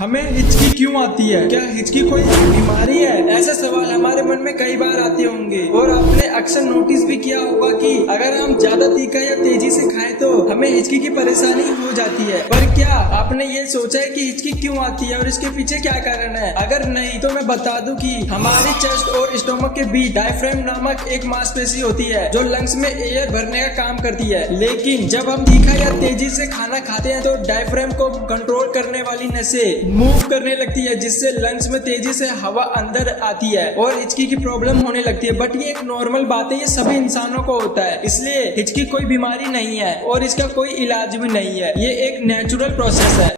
हमें हिचकी क्यों आती है? क्या हिचकी कोई बीमारी है? ऐसे सवाल हमारे मन में कई बार आते होंगे और आपने अक्सर नोटिस भी किया होगा कि अगर हम ज्यादा तीखा या तेजी से खाएं तो हमें हिचकी की परेशानी हो जाती है। पर क्या आपने ये सोचा है कि हिचकी क्यों आती है और इसके पीछे क्या कारण है? अगर नहीं तो मैं बता दूं कि हमारी चेस्ट और स्टोमक के बीच डायफ्राम नामक एक मांसपेशी होती है जो लंग्स में एयर भरने का काम करती है। लेकिन जब हम तीखा या तेजी से खाना खाते हैं तो डायफ्राम को कंट्रोल करने वाली नसें मूव करने लगती है जिससे लंग्स में तेजी से हवा अंदर आती है और हिचकी की प्रॉब्लम होने लगती है। बट ये एक नॉर्मल बात है, ये सभी इंसानों को होता है, इसलिए हिचकी कोई बीमारी नहीं है और इसका कोई इलाज भी नहीं है। ये एक नेचुरल प्रोसेस है।